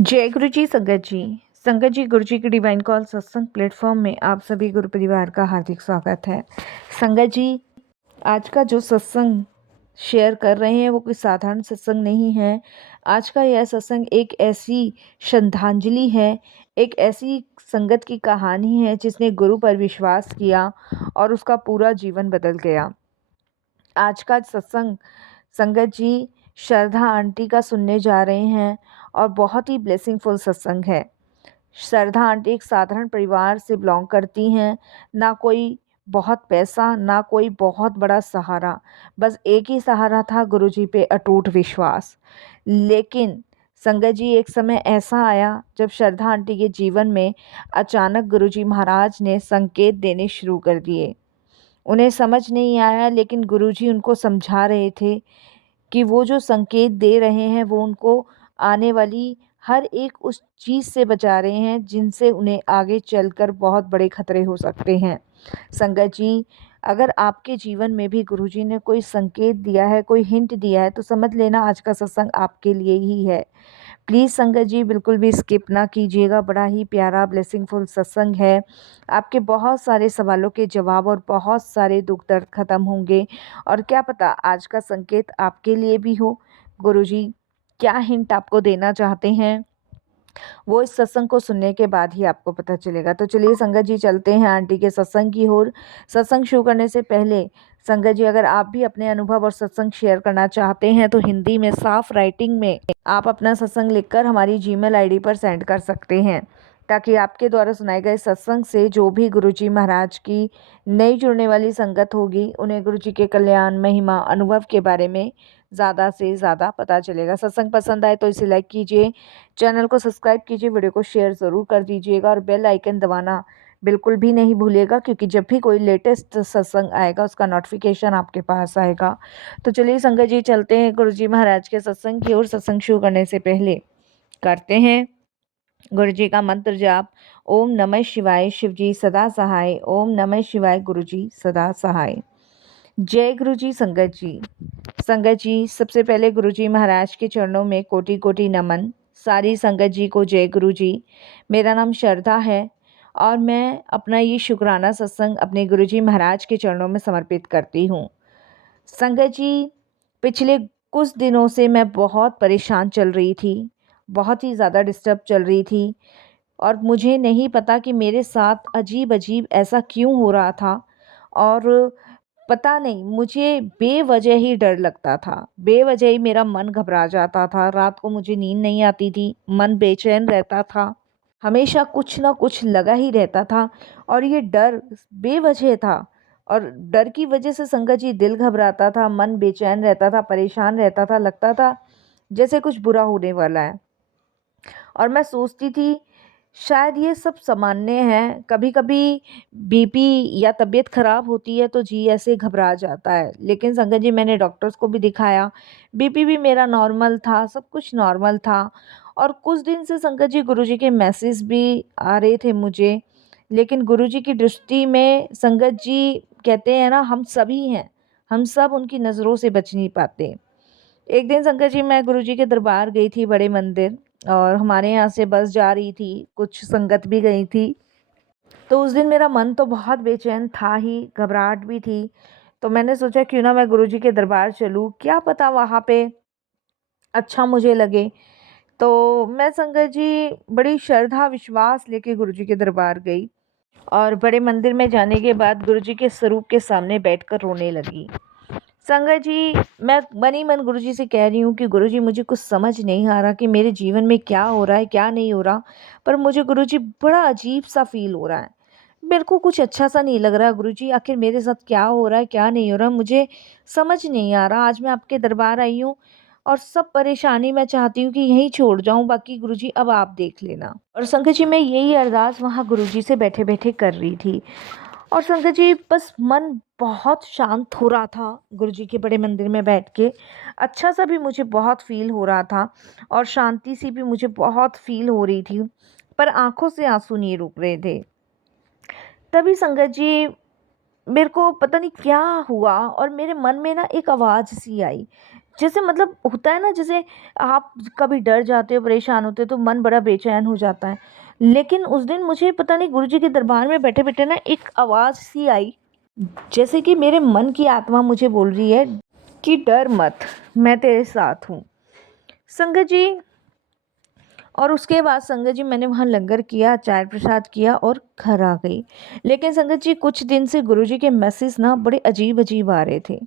जय गुरु जी संगत जी। संगत जी, गुरु जी की डिवाइन कॉल सत्संग प्लेटफॉर्म में आप सभी गुरु परिवार का हार्दिक स्वागत है। संगत जी, आज का जो सत्संग शेयर कर रहे हैं वो कोई साधारण सत्संग नहीं है। आज का यह सत्संग एक ऐसी श्रद्धांजलि है, एक ऐसी संगत की कहानी है जिसने गुरु पर विश्वास किया और उसका पूरा जीवन बदल गया। आज का सत्संग संगत जी श्रद्धा आंटी का सुनने जा रहे हैं और बहुत ही ब्लेसिंगफुल सत्संग है। श्रद्धा आंटी एक साधारण परिवार से बिलोंग करती हैं। ना कोई बहुत पैसा, ना कोई बहुत बड़ा सहारा, बस एक ही सहारा था, गुरुजी पे अटूट विश्वास। लेकिन संगत जी, एक समय ऐसा आया जब श्रद्धा आंटी के जीवन में अचानक गुरुजी महाराज ने संकेत देने शुरू कर दिए। उन्हें समझ नहीं आया, लेकिन गुरुजी उनको समझा रहे थे कि वो जो संकेत दे रहे हैं वो उनको आने वाली हर एक उस चीज़ से बचा रहे हैं जिनसे उन्हें आगे चलकर बहुत बड़े खतरे हो सकते हैं। संगत जी, अगर आपके जीवन में भी गुरुजी ने कोई संकेत दिया है, कोई हिंट दिया है, तो समझ लेना आज का सत्संग आपके लिए ही है। प्लीज़ संगत जी, बिल्कुल भी स्किप ना कीजिएगा। बड़ा ही प्यारा ब्लेसिंगफुल सत्संग है। आपके बहुत सारे सवालों के जवाब और बहुत सारे दुख दर्द ख़त्म होंगे और क्या पता आज का संकेत आपके लिए भी हो। गुरुजी क्या हिंट आपको देना चाहते हैं, वो इस सत्संग को सुनने के बाद ही आपको पता चलेगा। तो चलिए संगत जी, चलते हैं आंटी के सत्संग की ओर। सत्संग शुरू करने से पहले संगत जी, अगर आप भी अपने अनुभव और सत्संग शेयर करना चाहते हैं तो हिंदी में साफ राइटिंग में आप अपना सत्संग लिखकर हमारी जीमेल आईडी पर सेंड कर सकते हैं, ताकि आपके द्वारा सुनाए गए सत्संग से जो भी गुरुजी महाराज की नई जुड़ने वाली संगत होगी उन्हें गुरुजी के कल्याण, महिमा, अनुभव के बारे में ज़्यादा से ज़्यादा पता चलेगा। सत्संग पसंद आए तो इसे लाइक कीजिए, चैनल को सब्सक्राइब कीजिए, वीडियो को शेयर ज़रूर कर दीजिएगा और बेल आइकन दबाना बिल्कुल भी नहीं भूलिएगा, क्योंकि जब भी कोई लेटेस्ट सत्संग आएगा उसका नोटिफिकेशन आपके पास आएगा। तो चलिए संगत जी, चलते हैं गुरुजी महाराज के सत्संग की ओर। सत्संग शुरू करने से पहले करते हैं गुरुजी का मंत्र जाप। ओम नमः शिवाय, शिवजी सदा सहाय। ओम नमः शिवाय, गुरुजी सदा सहाय। जय गुरुजी संगत जी। संगत जी, सबसे पहले गुरुजी महाराज के चरणों में कोटि कोटि नमन। सारी संगत जी को जय गुरु जी। मेरा नाम श्रद्धा है और मैं अपना ये शुक्राना सत्संग अपने गुरुजी महाराज के चरणों में समर्पित करती हूँ। संगत जी, पिछले कुछ दिनों से मैं बहुत परेशान चल रही थी, बहुत ही ज़्यादा डिस्टर्ब चल रही थी और मुझे नहीं पता कि मेरे साथ अजीब-अजीब ऐसा क्यों हो रहा था। और पता नहीं, मुझे बेवजह ही डर लगता था, बेवजह ही मेरा मन घबरा जाता था, रात को मुझे नींद नहीं आती थी, मन बेचैन रहता था, हमेशा कुछ ना कुछ लगा ही रहता था और ये डर बेवजह था। और डर की वजह से संगत जी दिल घबराता था, मन बेचैन रहता था, परेशान रहता था, लगता था जैसे कुछ बुरा होने वाला है। और मैं सोचती थी शायद ये सब सामान्य है, कभी-कभी बीपी या तबीयत ख़राब होती है तो जी ऐसे घबरा जाता है। लेकिन संगत जी, मैंने डॉक्टर्स को भी दिखाया, बीपी भी मेरा नॉर्मल था, सब कुछ नॉर्मल था। और कुछ दिन से संगत जी गुरुजी के मैसेज भी आ रहे थे मुझे, लेकिन गुरुजी की दृष्टि में संगत जी कहते हैं ना, हम सभी हैं, हम सब उनकी नज़रों से बच नहीं पाते। एक दिन संगत जी मैं गुरुजी के दरबार गई थी, बड़े मंदिर, और हमारे यहाँ से बस जा रही थी, कुछ संगत भी गई थी। तो उस दिन मेरा मन तो बहुत बेचैन था ही, घबराहट भी थी। तो मैंने सोचा क्यों ना मैं गुरुजी के दरबार चलूँ, क्या पता वहाँ पे अच्छा मुझे लगे। तो मैं संगत जी बड़ी श्रद्धा विश्वास लेके गुरुजी के दरबार गई और बड़े मंदिर में जाने के बाद गुरुजी के स्वरूप के सामने बैठकर रोने लगी। संगत जी, मैं मन ही मन गुरुजी से कह रही हूँ कि गुरुजी, मुझे कुछ समझ नहीं आ रहा कि मेरे जीवन में क्या हो रहा है, क्या नहीं हो रहा। पर मुझे गुरुजी बड़ा अजीब-सा फ़ील हो रहा है। मेरे को कुछ अच्छा-सा नहीं लग रहा है गुरुजी, आखिर मेरे साथ क्या हो रहा है, क्या नहीं हो रहा, मुझे समझ नहीं आ रहा। आज मैं आपके दरबार आई हूँ और सब परेशानी मैं चाहती हूँ कि यहीं छोड़ जाऊँ, बाकी गुरुजी अब आप देख लेना। और संगत जी, मैं यही अरदास वहाँ गुरुजी से बैठे-बैठे कर रही थी। और संगत जी, बस मन बहुत शांत हो रहा था गुरुजी के बड़े मंदिर में बैठ के। अच्छा सा भी मुझे बहुत फ़ील हो रहा था और शांति सी भी मुझे बहुत फ़ील हो रही थी, पर आँखों से आँसू नहीं रुक रहे थे। तभी संगत जी, मेरे को पता नहीं क्या हुआ और मेरे मन में ना एक आवाज़ सी आई, जैसे मतलब होता है ना, जैसे आप कभी डर जाते हो, परेशान होते हो तो मन बड़ा बेचैन हो जाता है। लेकिन उस दिन मुझे पता नहीं गुरुजी के दरबार में बैठे-बैठे ना एक आवाज़ सी आई, जैसे कि मेरे मन की आत्मा मुझे बोल रही है कि डर मत, मैं तेरे साथ हूँ। संगत जी, और उसके बाद संगत जी मैंने वहाँ लंगर किया, चाय प्रसाद किया और घर आ गई। लेकिन संगत जी कुछ दिन से गुरुजी के मैसेज ना बड़े अजीब-अजीब आ रहे थे।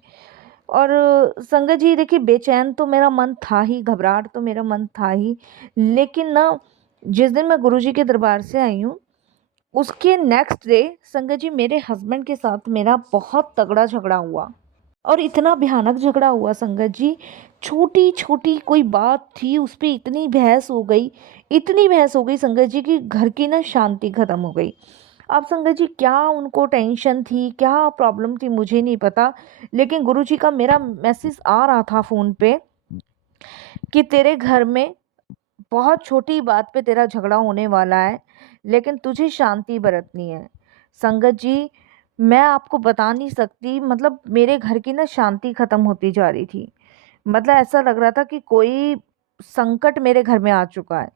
और संगत जी देखिए, बेचैन तो मेरा मन था ही, घबराहट तो मेरा मन था ही। लेकिन ना जिस दिन मैं गुरुजी के दरबार से आई हूँ, उसके नेक्स्ट डे संगत जी मेरे हस्बैंड के साथ मेरा बहुत तगड़ा झगड़ा हुआ। और इतना भयानक झगड़ा हुआ संगत जी, छोटी-छोटी कोई बात थी उस पे इतनी बहस हो गई, इतनी बहस हो गई संगत जी कि घर की ना शांति ख़त्म हो गई। अब संगत जी क्या उनको टेंशन थी, क्या प्रॉब्लम थी मुझे नहीं पता, लेकिन गुरुजी का मेरा मैसेज आ रहा था फ़ोन पे कि तेरे घर में बहुत छोटी बात पे तेरा झगड़ा होने वाला है, लेकिन तुझे शांति बरतनी है। संगत जी, मैं आपको बता नहीं सकती, मतलब मेरे घर की ना शांति ख़त्म होती जा रही थी। मतलब ऐसा लग रहा था कि कोई संकट मेरे घर में आ चुका है।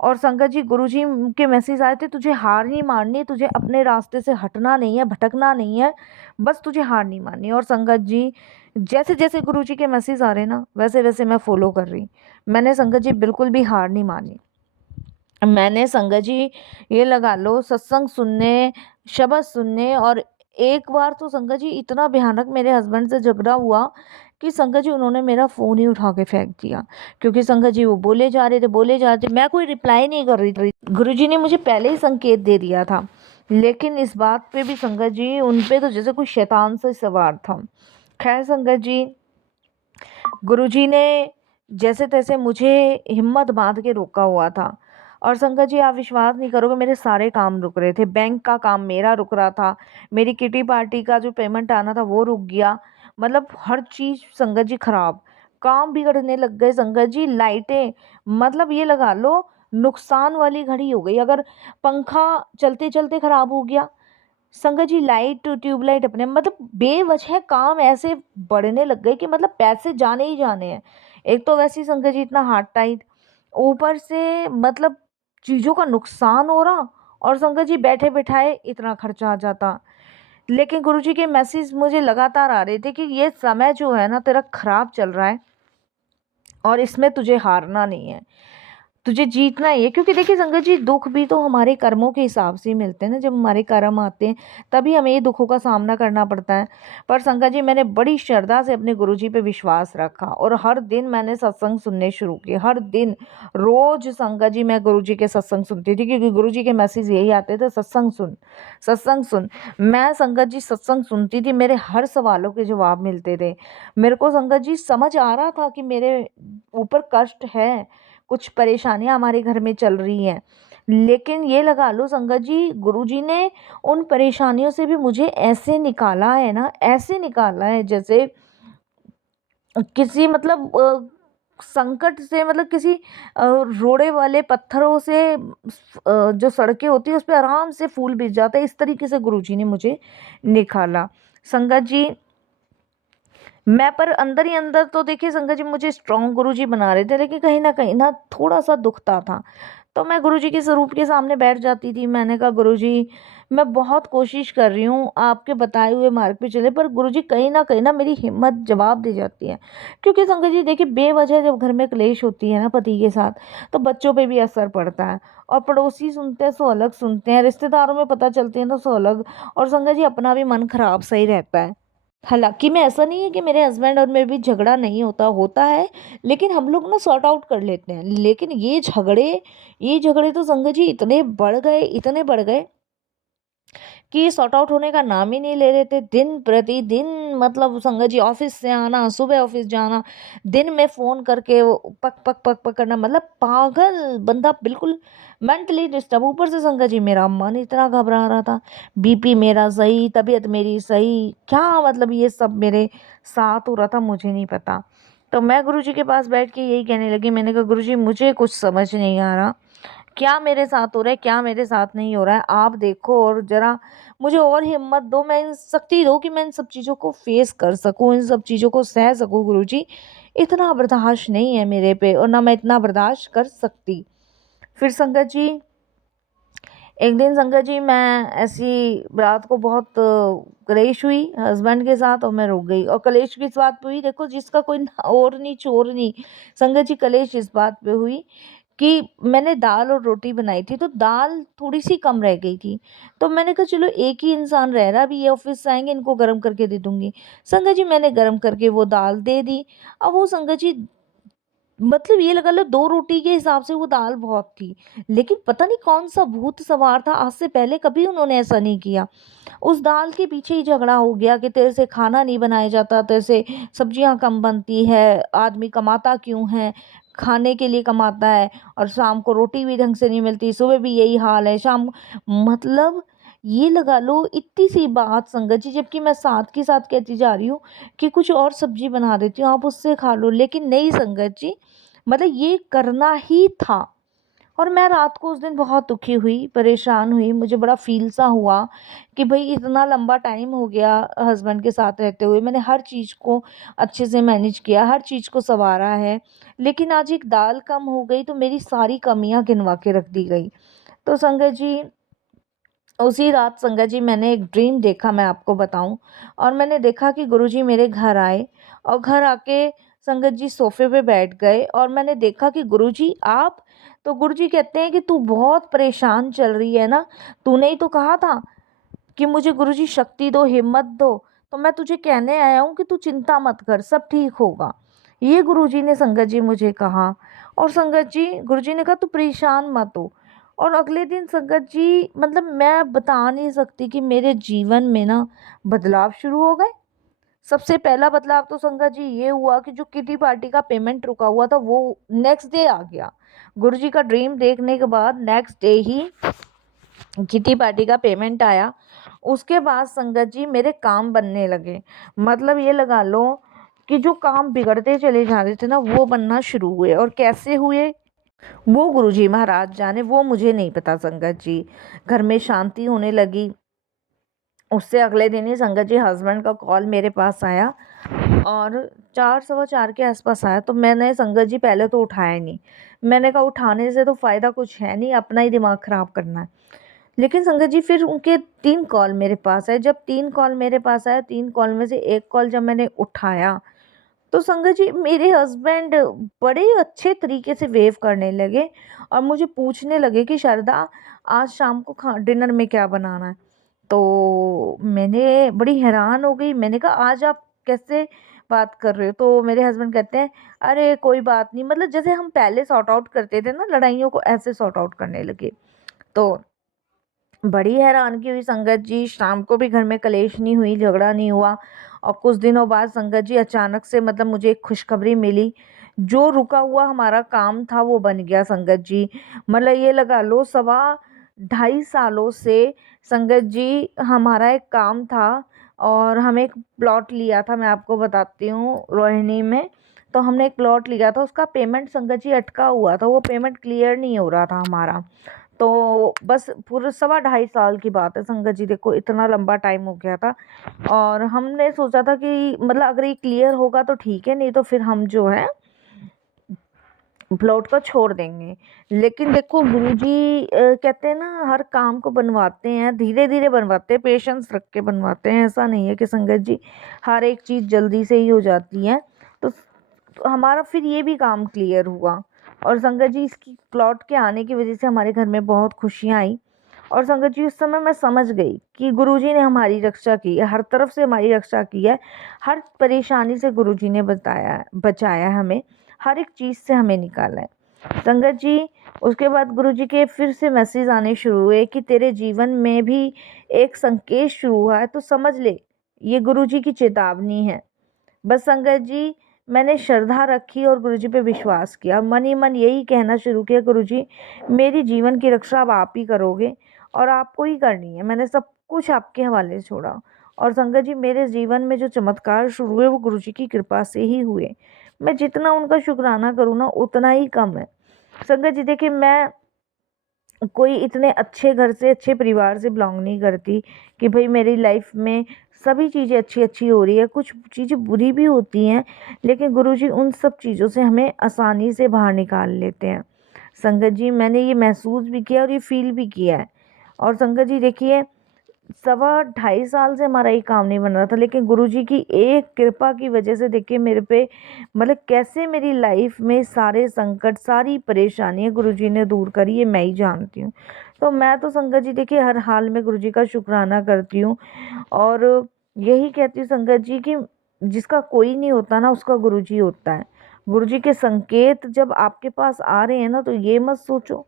और संगत जी गुरुजी के मैसेज आए थे, तुझे हार नहीं माननी, तुझे अपने रास्ते से हटना नहीं है, भटकना नहीं है, बस तुझे हार नहीं माननी। और संगत जी जैसे-जैसे गुरुजी के मैसेज आ रहे ना, वैसे-वैसे मैं फ़ॉलो कर रही। मैंने संगत जी बिल्कुल भी हार नहीं मानी। मैंने संगत जी ये लगा लो सत्संग सुनने, शब्द सुनने, और एक बार तो संगत जी इतना भयानक मेरे हस्बैंड से झगड़ा हुआ कि संगत जी उन्होंने मेरा फ़ोन ही उठा के फेंक दिया। क्योंकि संगत जी वो बोले जा रहे थे, मैं कोई रिप्लाई नहीं कर रही थी। गुरुजी ने मुझे पहले ही संकेत दे दिया था। लेकिन इस बात पे भी संगत जी उन पे तो जैसे कोई शैतान सा सवार था। ख़ैर संगत जी, गुरुजी ने जैसे-तैसे मुझे हिम्मत बाँध के रोका हुआ था। और संगत जी आप विश्वास नहीं करोगे, मेरे सारे काम रुक रहे थे। बैंक का काम मेरा रुक रहा था, मेरी किटी पार्टी का जो पेमेंट आना था वो रुक गया। मतलब हर चीज़ संगत जी खराब, काम बिगड़ने लग गए संगत जी, लाइटें, मतलब ये लगा लो नुकसान वाली घड़ी हो गई। अगर पंखा चलते-चलते खराब हो गया, संगत जी लाइट ट्यूबलाइट अपने, मतलब बेवजह काम ऐसे बढ़ने लग गए कि मतलब पैसे जाने ही जाने हैं। एक तो वैसे ही संगत जी इतना हार्ट टाइट, ऊपर से मतलब चीज़ों का नुकसान हो रहा, और संगत जी बैठे बिठाए इतना खर्चा आ जाता। लेकिन गुरुजी के मैसेज मुझे लगातार आ रहे थे कि ये समय जो है ना तेरा खराब चल रहा है, और इसमें तुझे हारना नहीं है, तुझे जीतना ही है। क्योंकि देखिए संगत जी दुख भी तो हमारे कर्मों के हिसाब से ही मिलते हैं ना, जब हमारे कर्म आते हैं तभी हमें ये दुखों का सामना करना पड़ता है। पर संगत जी मैंने बड़ी श्रद्धा से अपने गुरुजी पे विश्वास रखा, और हर दिन मैंने सत्संग सुनने शुरू किए। हर दिन रोज संगत जी मैं गुरुजी के सत्संग सुनती थी, क्योंकि गुरुजी के मैसेज यही आते थे, सत्संग सुन, सत्संग सुन। मैं संगत जी सत्संग सुनती थी, मेरे हर सवालों के जवाब मिलते थे। मेरे को संगत जी समझ आ रहा था कि मेरे ऊपर कष्ट है, कुछ परेशानियाँ हमारे घर में चल रही हैं। लेकिन ये लगा लो संगत जी गुरुजी ने उन परेशानियों से भी मुझे ऐसे निकाला है ना, ऐसे निकाला है जैसे किसी मतलब संकट से, मतलब किसी रोड़े वाले पत्थरों से जो सड़कें होती हैं उस पे आराम से फूल बिछ जाता है, इस तरीके से गुरुजी ने मुझे निकाला। संगत जी मैं पर अंदर ही अंदर तो देखिए संगत जी मुझे स्ट्रॉन्ग गुरुजी बना रहे थे, लेकिन कहीं ना थोड़ा-सा दुखता था। तो मैं गुरुजी के स्वरूप के सामने बैठ जाती थी। मैंने कहा गुरुजी मैं बहुत कोशिश कर रही हूँ आपके बताए हुए मार्ग पे चले, पर गुरुजी कहीं ना मेरी हिम्मत जवाब दे जाती है। क्योंकि संगत जी देखिए बेवजह जब घर में क्लेश होती है ना पति के साथ, तो बच्चों पे भी असर पड़ता है, और पड़ोसी सुनते हैं सो अलग सुनते हैं, रिश्तेदारों में पता चलते हैं तो सो अलग, और संगत जी अपना भी मन खराब सही रहता है। हालाँकि मैं, ऐसा नहीं है कि मेरे हस्बैंड और मेरे बीच झगड़ा नहीं होता, होता है, लेकिन हम लोग ना सॉर्ट आउट कर लेते हैं। लेकिन ये झगड़े तो संगत जी इतने बढ़ गए कि सॉर्ट आउट होने का नाम ही नहीं ले रहे थे। दिन प्रतिदिन मतलब संगत जी ऑफ़िस से आना, सुबह ऑफ़िस जाना, दिन में फ़ोन करके वो पक, पक, पक, पक करना, मतलब पागल बंदा, बिल्कुल मेंटली डिस्टर्ब। ऊपर से संगत जी मेरा मन इतना घबरा रहा था, बीपी मेरा सही, तबीयत मेरी सही, क्या मतलब ये सब मेरे साथ हो रहा था मुझे नहीं पता। तो मैं गुरुजी के पास बैठ के यही कहने लगी, मैंने कहा गुरुजी मुझे कुछ समझ नहीं आ रहा, क्या मेरे साथ हो रहा है, क्या मेरे साथ नहीं हो रहा है, आप देखो और ज़रा मुझे और हिम्मत दो, मैं इन शक्ति दो कि मैं इन सब चीज़ों को फेस कर सकूँ, इन सब चीज़ों को सह सकूँ गुरुजी। इतना बर्दाश्त नहीं है मेरे पे और ना मैं इतना बर्दाश्त कर सकती। फिर संगत जी एक दिन संगत जी मैं ऐसी रात को बहुत कलेश हुई हस्बैंड के साथ और मैं रुक गई। और कलेश किस बात पे हुई, देखो जिसका कोई और नहीं चोर नहीं, संगत जी कलेश इस बात पे हुई कि मैंने दाल और रोटी बनाई थी तो दाल थोड़ी सी कम रह गई थी। तो मैंने कहा चलो एक ही इंसान रह रहा, अभी ये ऑफिस से आएंगे इनको गर्म करके दे दूंगी। संगत जी मैंने गर्म करके वो दाल दे दी। अब वो संगत जी मतलब ये लगा लो 2 रोटी के हिसाब से वो दाल बहुत थी। लेकिन पता नहीं कौन-सा भूत सवार था, आज से पहले कभी उन्होंने ऐसा नहीं किया। उस दाल के पीछे ही झगड़ा हो गया कि तेरे से खाना नहीं बनाया जाता, तेरे से सब्जियाँ कम बनती है, आदमी कमाता क्यों है? खाने के लिए कमाता है और शाम को रोटी भी ढंग से नहीं मिलती, सुबह भी यही हाल है, शाम मतलब ये लगा लो इतनी सी बात संगत जी, जबकि मैं साथ के साथ कहती जा रही हूँ कि कुछ और सब्जी बना देती हूँ, आप उससे खा लो। लेकिन नहीं संगत जी, मतलब ये करना ही था। और मैं रात को उस दिन बहुत दुखी हुई, परेशान हुई, मुझे बड़ा फ़ील सा हुआ कि भई इतना लंबा टाइम हो गया हस्बैंड के साथ रहते हुए, मैंने हर चीज़ को अच्छे से मैनेज किया, हर चीज़ को सँवारा है, लेकिन आज एक दाल कम हो गई तो मेरी सारी कमियाँ गिनवा के रख दी गई। तो संगत जी उसी रात संगत जी मैंने एक ड्रीम देखा, मैं आपको बताऊं। और मैंने देखा कि गुरुजी मेरे घर आए और घर आके संगत जी सोफे पे बैठ गए और मैंने देखा कि गुरुजी आप। तो गुरुजी कहते हैं कि तू बहुत परेशान चल रही है ना, तूने ही तो कहा था कि मुझे गुरुजी शक्ति दो, हिम्मत दो। तो मैं तुझे कहने आया हूँ कि तू चिंता मत कर, सब ठीक होगा। ये गुरुजी ने संगत जी मुझे कहा। और संगत जी गुरुजी ने कहा तू परेशान मत हो। और अगले दिन संगत जी मतलब मैं बता नहीं सकती कि मेरे जीवन में ना बदलाव शुरू हो गए। सबसे पहला बदलाव तो संगत जी ये हुआ कि जो किटी पार्टी का पेमेंट रुका हुआ था वो नेक्स्ट डे आ गया। गुरुजी का ड्रीम देखने के बाद नेक्स्ट डे ही किटी पार्टी का पेमेंट आया। उसके बाद संगत जी मेरे काम बनने लगे। मतलब ये लगा लो कि जो काम बिगड़ते चले जा रहे थे ना वो बनना शुरू हुए। और कैसे हुए वो गुरुजी महाराज जाने, वो मुझे नहीं पता संगत जी। घर में शांति होने लगी। उससे अगले दिन ही संगत जी हस्बैंड का कॉल मेरे पास आया और 4 सवा 4 के आसपास आया। तो मैंने संगत जी पहले तो उठाया नहीं। मैंने कहा उठाने से तो फ़ायदा कुछ है नहीं, अपना ही दिमाग ख़राब करना है। लेकिन संगत जी फिर उनके 3 कॉल मेरे पास आए। जब 3 कॉल मेरे पास आए, 3 कॉल में से 1 कॉल जब मैंने उठाया तो संगत जी मेरे हस्बैंड बड़े अच्छे तरीके से वेव करने लगे और मुझे पूछने लगे कि शारदा आज शाम को खा डिनर में क्या बनाना है। तो मैंने बड़ी हैरान हो गई। मैंने कहा आज आप कैसे बात कर रहे हो? तो मेरे हस्बैंड कहते हैं अरे कोई बात नहीं, मतलब जैसे हम पहले सॉर्ट आउट करते थे ना लड़ाइयों को, ऐसे सॉर्ट आउट करने लगे। तो बड़ी हैरानगी हुई संगत जी, शाम को भी घर में कलेश नहीं हुई, झगड़ा नहीं हुआ। और कुछ दिनों बाद संगत जी अचानक से मतलब मुझे एक खुशखबरी मिली। जो रुका हुआ हमारा काम था वो बन गया संगत जी। मतलब ये लगा लो सवा 2.5 सालों से संगत जी हमारा एक काम था और हमें एक प्लॉट लिया था, मैं आपको बताती हूँ रोहिणी में। तो हमने एक प्लॉट लिया था, उसका पेमेंट संगत जी अटका हुआ था, वो पेमेंट क्लियर नहीं हो रहा था हमारा। तो बस पूरे सवा 2.5 साल की बात है संगत जी, देखो इतना लंबा टाइम हो गया था। और हमने सोचा था कि मतलब अगर ये क्लियर होगा तो ठीक है, नहीं तो फिर हम जो है प्लॉट को छोड़ देंगे। लेकिन देखो गुरुजी कहते हैं ना हर काम को बनवाते हैं, धीरे धीरे बनवाते हैं, पेशेंस रख के बनवाते हैं। ऐसा नहीं है कि संगत जी हर एक चीज़ जल्दी से ही हो जाती है। तो हमारा फिर ये भी काम क्लियर हुआ। और संगत जी इसकी प्लॉट के आने की वजह से हमारे घर में बहुत खुशियाँ आई। और संगत जी उस समय मैं समझ गई कि गुरुजी ने हमारी रक्षा की है, हर तरफ से हमारी रक्षा की है। हर परेशानी से गुरुजी ने बचाया है हमें, हर एक चीज़ से हमें निकाला है। संगत जी उसके बाद गुरुजी के फिर से मैसेज आने शुरू हुए कि तेरे जीवन में भी एक संकेत शुरू हुआ है, तो समझ ले ये गुरुजी की चेतावनी है। बस संगत जी मैंने श्रद्धा रखी और गुरुजी पे विश्वास किया, मन ही मन यही कहना शुरू किया गुरुजी मेरी जीवन की रक्षा अब आप ही करोगे और आपको ही करनी है। मैंने सब कुछ आपके हवाले छोड़ा। और संगत जी मेरे जीवन में जो चमत्कार शुरू हुए वो गुरुजी की कृपा से ही हुए। मैं जितना उनका शुक्राना करूँ ना उतना ही कम है। संगत जी देखिए मैं कोई इतने अच्छे घर से, अच्छे परिवार से बिलोंग नहीं करती कि भाई मेरी लाइफ में सभी चीज़ें अच्छी अच्छी हो रही है, कुछ चीज़ें बुरी भी होती हैं, लेकिन गुरुजी उन सब चीज़ों से हमें आसानी से बाहर निकाल लेते हैं। संगत जी, मैंने ये महसूस भी किया और ये फील भी किया है। और संगत जी देखिए, 2.5 साल से हमारा ये काम नहीं बन रहा था, लेकिन गुरुजी की एक कृपा की वजह से देखिए मेरे पे, मतलब कैसे मेरी लाइफ में सारे संकट, सारी परेशानियां गुरुजी ने दूर करी, ये मैं ही जानती हूँ। तो मैं तो संगत जी देखिए हर हाल में गुरुजी का शुक्राना करती हूँ, और यही कहती हूँ संगत जी कि जिसका कोई नहीं होता ना, उसका गुरुजी होता है। गुरुजी के संकेत जब आपके पास आ रहे हैं ना, तो ये मत सोचो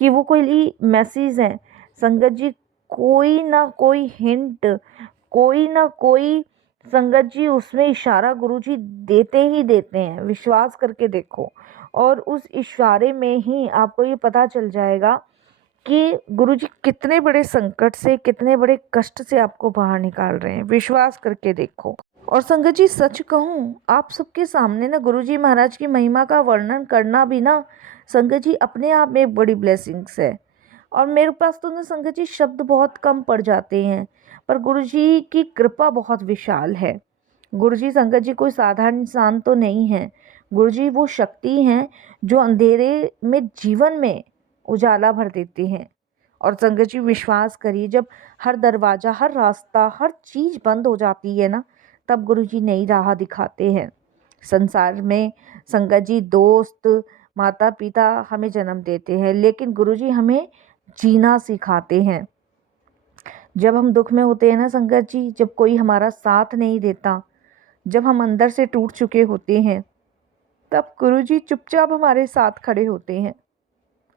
कि वो कोई मैसेज है। संगत जी, कोई ना कोई हिंट, कोई ना कोई, संगत जी उसमें इशारा गुरुजी देते ही देते हैं। विश्वास करके देखो, और उस इशारे में ही आपको ये पता चल जाएगा कि गुरुजी कितने बड़े संकट से, कितने बड़े कष्ट से आपको बाहर निकाल रहे हैं। विश्वास करके देखो। और संगत जी सच कहूँ, आप सबके सामने ना गुरुजी महाराज की महिमा का वर्णन करना भी ना संगत जी अपने आप में एक बड़ी ब्लेसिंग्स है। और मेरे पास तो ना संगत जी शब्द बहुत कम पड़ जाते हैं, पर गुरुजी की कृपा बहुत विशाल है। गुरुजी संगत जी कोई साधारण इंसान तो नहीं है। गुरुजी वो शक्ति हैं जो अंधेरे में, जीवन में उजाला भर देते हैं। और संगत जी विश्वास करिए, जब हर दरवाज़ा, हर रास्ता, हर चीज़ बंद हो जाती है ना, तब गुरुजी नई राह दिखाते हैं। संसार में संगत जी दोस्त, माता पिता हमें जन्म देते हैं, लेकिन गुरुजी हमें जीना सिखाते हैं। जब हम दुख में होते हैं ना संगत जी, जब कोई हमारा साथ नहीं देता, जब हम अंदर से टूट चुके होते हैं, तब गुरुजी चुपचाप हमारे साथ खड़े होते हैं।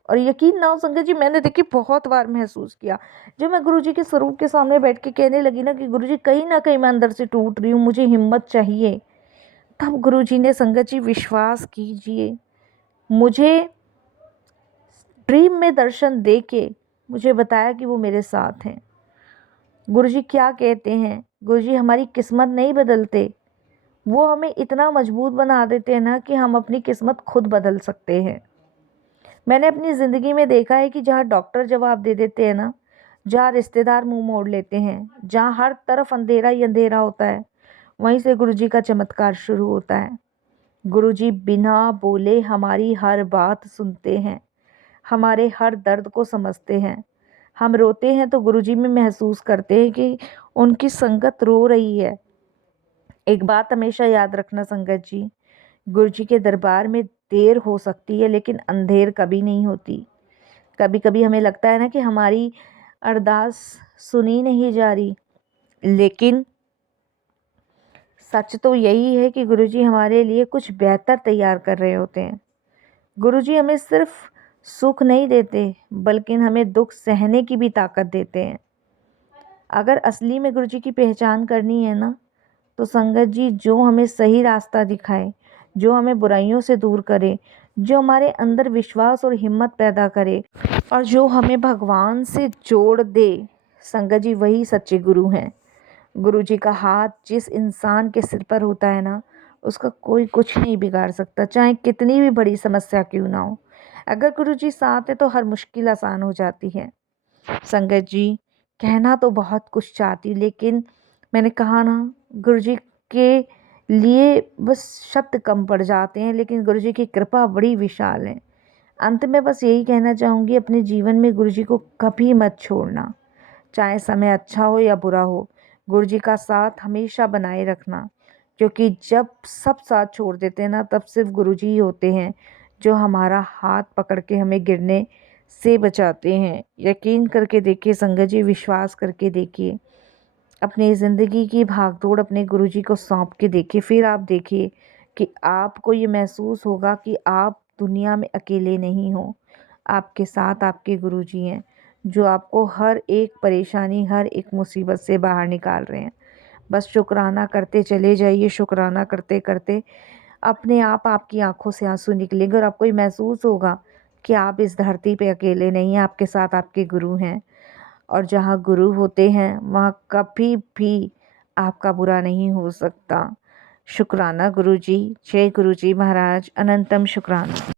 और यकीन ना हो संगत जी, मैंने देखिए बहुत बार महसूस किया, जब मैं गुरुजी के स्वरूप के सामने बैठ के कहने लगी ना कि गुरुजी कहीं ना कहीं मैं अंदर से टूट रही हूँ, मुझे हिम्मत चाहिए, तब गुरुजी ने, संगत जी विश्वास कीजिए, मुझे ड्रीम में दर्शन दे के मुझे बताया कि वो मेरे साथ हैं। गुरुजी क्या कहते हैं, गुरुजी हमारी किस्मत नहीं बदलते, वो हमें इतना मजबूत बना देते हैं ना कि हम अपनी किस्मत खुद बदल सकते हैं। मैंने अपनी ज़िंदगी में देखा है कि जहाँ डॉक्टर जवाब दे देते हैं ना, जहाँ रिश्तेदार मुंह मोड़ लेते हैं, जहाँ हर तरफ अंधेरा ही अंधेरा होता है, वहीं से गुरुजी का चमत्कार शुरू होता है। गुरुजी बिना बोले हमारी हर बात सुनते हैं, हमारे हर दर्द को समझते हैं। हम रोते हैं तो गुरुजी में महसूस करते हैं कि उनकी संगत रो रही है। एक बात हमेशा याद रखना संगत जी, गुरुजी के दरबार में देर हो सकती है, लेकिन अंधेर कभी नहीं होती। कभी कभी हमें लगता है ना कि हमारी अरदास सुनी नहीं जा रही, लेकिन सच तो यही है कि गुरुजी हमारे लिए कुछ बेहतर तैयार कर रहे होते हैं। गुरुजी हमें सिर्फ सुख नहीं देते, बल्कि हमें दुख सहने की भी ताकत देते हैं। अगर असली में गुरुजी की पहचान करनी है ना, तो संगत जी जो हमें सही रास्ता दिखाए, जो हमें बुराइयों से दूर करे, जो हमारे अंदर विश्वास और हिम्मत पैदा करे, और जो हमें भगवान से जोड़ दे, संगत जी वही सच्चे गुरु हैं। गुरु जी का हाथ जिस इंसान के सिर पर होता है ना, उसका कोई कुछ नहीं बिगाड़ सकता, चाहे कितनी भी बड़ी समस्या क्यों ना हो। अगर गुरु जी साथ है तो हर मुश्किल आसान हो जाती है। संगत जी, कहना तो बहुत कुछ चाहती, लेकिन मैंने कहा ना, गुरुजी के लिए बस शब्द कम पड़ जाते हैं, लेकिन गुरुजी की कृपा बड़ी विशाल है। अंत में बस यही कहना चाहूँगी, अपने जीवन में गुरुजी को कभी मत छोड़ना, चाहे समय अच्छा हो या बुरा हो। गुरुजी का साथ हमेशा बनाए रखना, क्योंकि जब सब साथ छोड़ देते हैं ना, तब सिर्फ गुरुजी ही होते हैं जो हमारा हाथ पकड़ के हमें गिरने से बचाते हैं। यकीन करके देखिए संगत जी, विश्वास करके देखिए, अपनी ज़िंदगी की भागदौड़ अपने गुरुजी को सौंप के देखिए, फिर आप देखिए कि आपको ये महसूस होगा कि आप दुनिया में अकेले नहीं हो। आपके साथ आपके गुरुजी हैं, जो आपको हर एक परेशानी, हर एक मुसीबत से बाहर निकाल रहे हैं। बस शुक्राना करते चले जाइए, शुक्राना करते करते अपने आप आपकी आंखों से आंसू निकलेंगे, और आपको ये महसूस होगा कि आप इस धरती पे अकेले नहीं हैं, आपके साथ आपके गुरु हैं। और जहाँ गुरु होते हैं, वहाँ कभी भी आपका बुरा नहीं हो सकता। शुक्राना गुरुजी, जय गुरुजी महाराज, अनंतम शुक्राना।